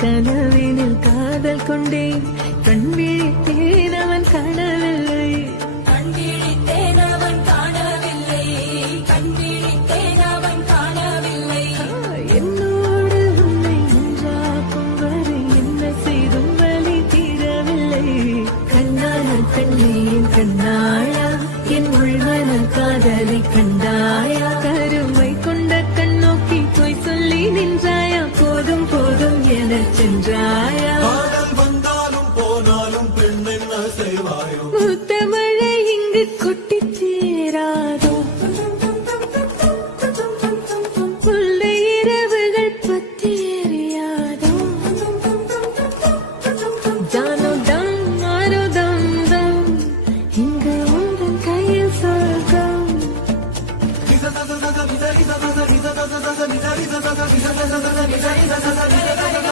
கனவினில் காதல் கொண்டேன் கண் விழித்தேன் அவன் காணவில்லை என்னோடு உன்னை ஒன்றாக்கும் வரை என்ன செய்தும் வலி தீரவில்லை கண்ணான பெண்ணே என் கண்ணாயா என் உள்மன காதலை கண்டாயா கருமை கொண்ட கண்ணோக்கி போய் சொல்லி நின்றாயா போதும் போதும் என சென்றாயா வந்தாலும் போனாலும் பெண் என்ன செய்வாயோ உத்தம